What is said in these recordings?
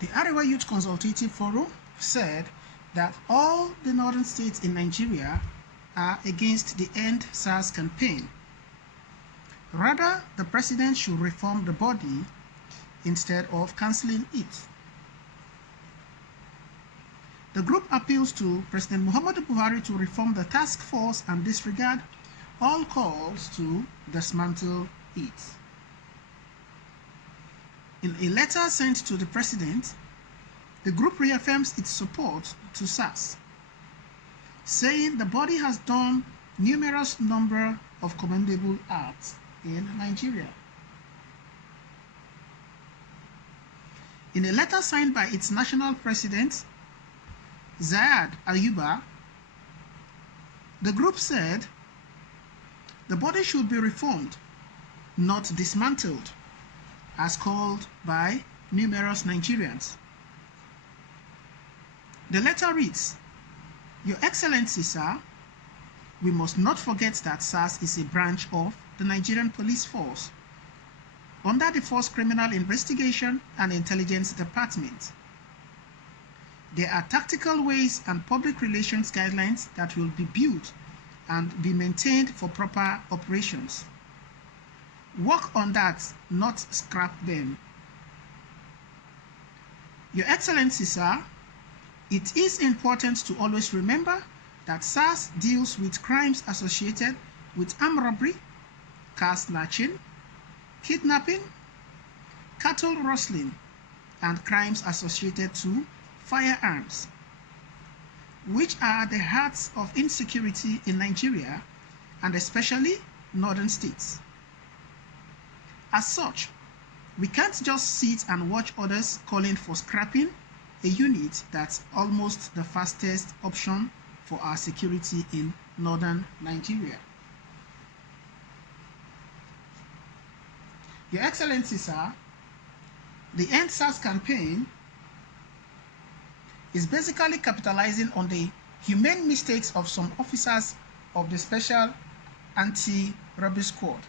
The Arewa Youth Consultative Forum said that all the northern states in Nigeria are against the Endsars campaign. Rather, the president should reform the body instead of cancelling it. The group appeals to President Muhammadu Buhari to reform the task force and disregard all calls to dismantle it. In a letter sent to the president, the group reaffirms its support to SARS, saying the body has done numerous number of commendable acts in Nigeria. In a letter signed by its national president, Arewa, the group said the body should be reformed, not dismantled, as called by numerous Nigerians. The letter reads, "Your Excellency, sir, we must not forget that SARS is a branch of the Nigerian Police Force under the Force Criminal Investigation and Intelligence Department. There are tactical ways and public relations guidelines that will be built and be maintained for proper operations. Work on that, not scrap them. Your Excellency, sir, it is important to always remember that SARS deals with crimes associated with armed robbery, car snatching, kidnapping, cattle rustling, and crimes associated to firearms, which are the hearts of insecurity in Nigeria and especially northern states. As such, we can't just sit and watch others calling for scrapping a unit that's almost the fastest option for our security in northern Nigeria. Your Excellency, sir, the Endsars campaign is basically capitalizing on the humane mistakes of some officers of the Special Anti-Robbery Squad.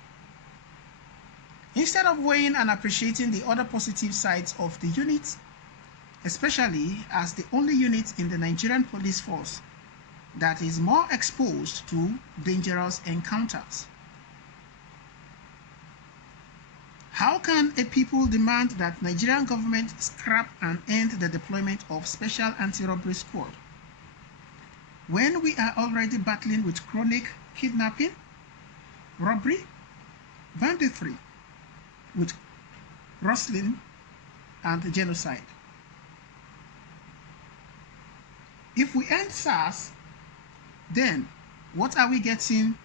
Instead of weighing and appreciating the other positive sides of the unit, especially as the only unit in the Nigerian police force that is more exposed to dangerous encounters. How can a people demand that Nigerian government scrap and end the deployment of Special Anti-Robbery Squad when we are already battling with chronic kidnapping, robbery, banditry, with rustling and genocide? If we end SARS, then what are we getting?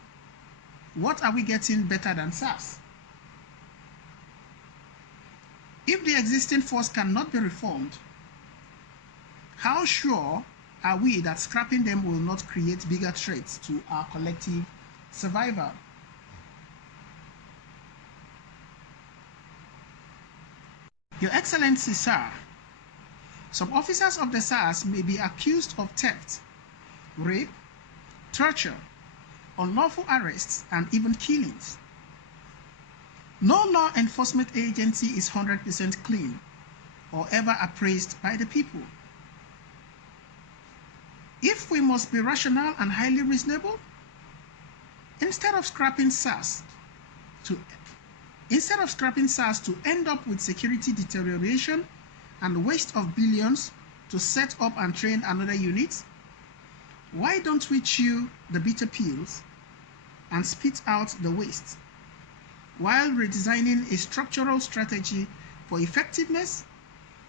What are we getting better than SARS? If the existing force cannot be reformed, how sure are we that scrapping them will not create bigger threats to our collective survival? Your Excellency, sir, some officers of the SARS may be accused of theft, rape, torture, unlawful arrests, and even killings. No law enforcement agency is 100% clean or ever appraised by the people. If we must be rational and highly reasonable, instead of scrapping SARS to end up with security deterioration and waste of billions to set up and train another unit, why don't we chew the bitter pills and spit out the waste, while redesigning a structural strategy for effectiveness,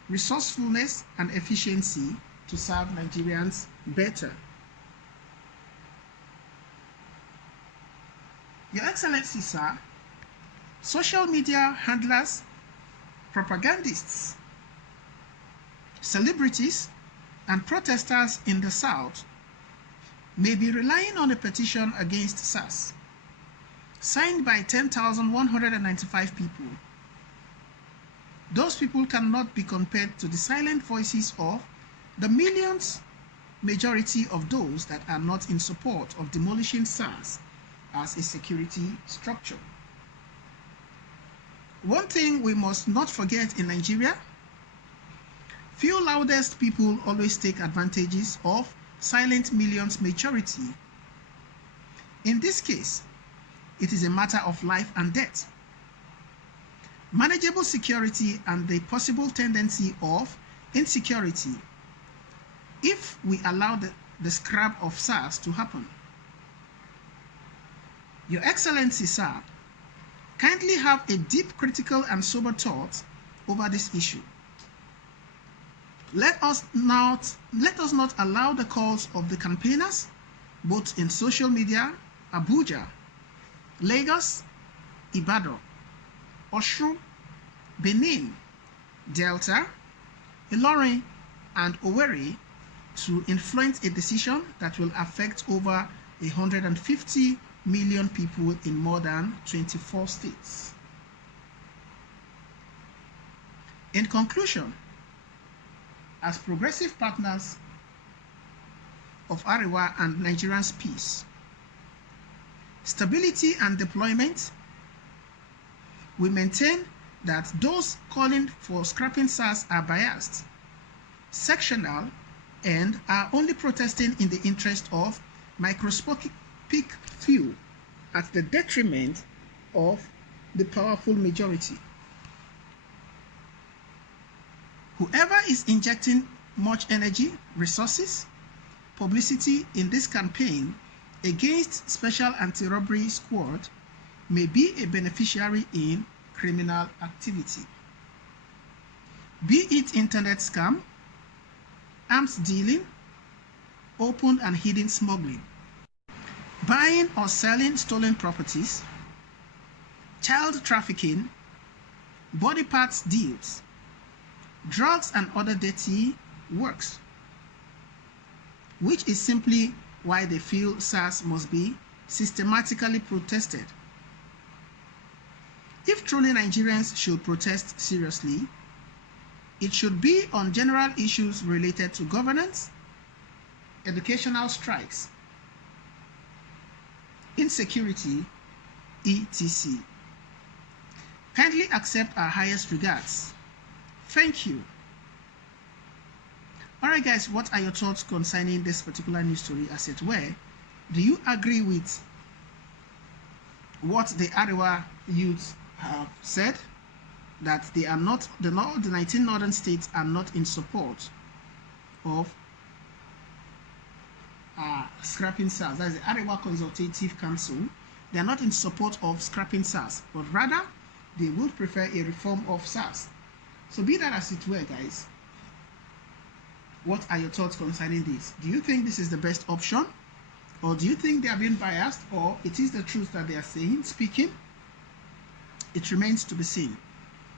resourcefulness, and efficiency to serve Nigerians better? Your Excellency, sir, social media handlers, propagandists, celebrities, and protesters in the South may be relying on a petition against SARS, signed by 10,195 people. Those people cannot be compared to the silent voices of the millions majority of those that are not in support of demolishing SARS as a security structure. One thing we must not forget in Nigeria: Few loudest people always take advantages of silent millions majority. In this case, it is a matter of life and death. Manageable security and the possible tendency of insecurity if we allow the scrap of SARS to happen. Your Excellency, sir, kindly have a deep, critical and sober thought over this issue. Let us not allow the calls of the campaigners, both in social media, Abuja, Lagos, Ibadan, Osun, Benin, Delta, Ilorin, and Owerri to influence a decision that will affect over 150 million people in more than 24 states. In conclusion, as progressive partners of Arewa and Nigeria's peace, stability and deployment, we maintain that those calling for scrapping SARS are biased, sectional, and are only protesting in the interest of microscopic few at the detriment of the powerful majority. Whoever is injecting much energy, resources, publicity in this campaign against Special Anti-Robbery Squad may be a beneficiary in criminal activity, be it internet scam, arms dealing, open and hidden smuggling, buying or selling stolen properties, child trafficking, body parts deals, drugs and other dirty works, which is simply why they feel SARS must be systematically protested. If truly Nigerians should protest seriously, it should be on general issues related to governance, educational strikes, insecurity, etc. Kindly accept our highest regards. Thank you. Alright guys, what are your thoughts concerning this particular news story as it were? Do you agree with what the Arewa youths have said? That they are not, the 19 northern states are not in support of scrapping SARS. That is the Arewa Consultative Council. They are not in support of scrapping SARS, but rather they would prefer a reform of SARS. So be that as it were, guys, what are your thoughts concerning this? Do you think this is the best option? Or do you think they are being biased? Or it is the truth that they are saying, speaking? It remains to be seen.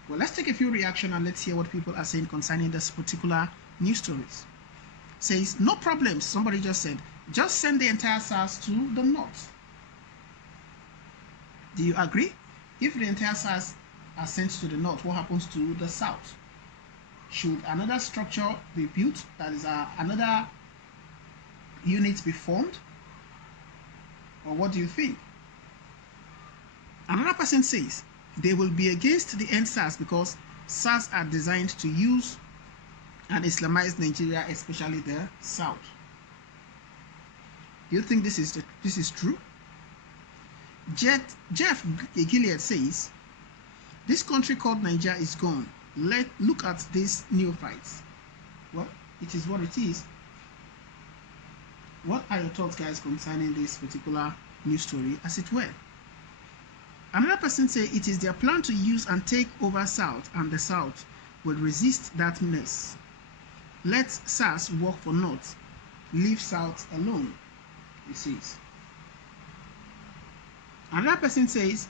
Well, let's take a few reactions and let's hear what people are saying concerning this particular news stories. Says, no problem, somebody just said, just send the entire SARS to the north. Do you agree? If the entire SARS are sent to the north, what happens to the south? Should another structure be built, that is another unit be formed? Or what do you think? Another person says, they will be against the Endsars because SARS are designed to use and Islamize Nigeria, especially the south. Do you think this is true? Jeff Gilead says, this country called Nigeria is gone. Look at these neophytes. Well, it is what it is. What are your thoughts, guys, concerning this particular news story, as it were? Another person say it is their plan to use and take over South, and the South will resist that mess. Let SARS work for North, leave South alone, he says. Another person says,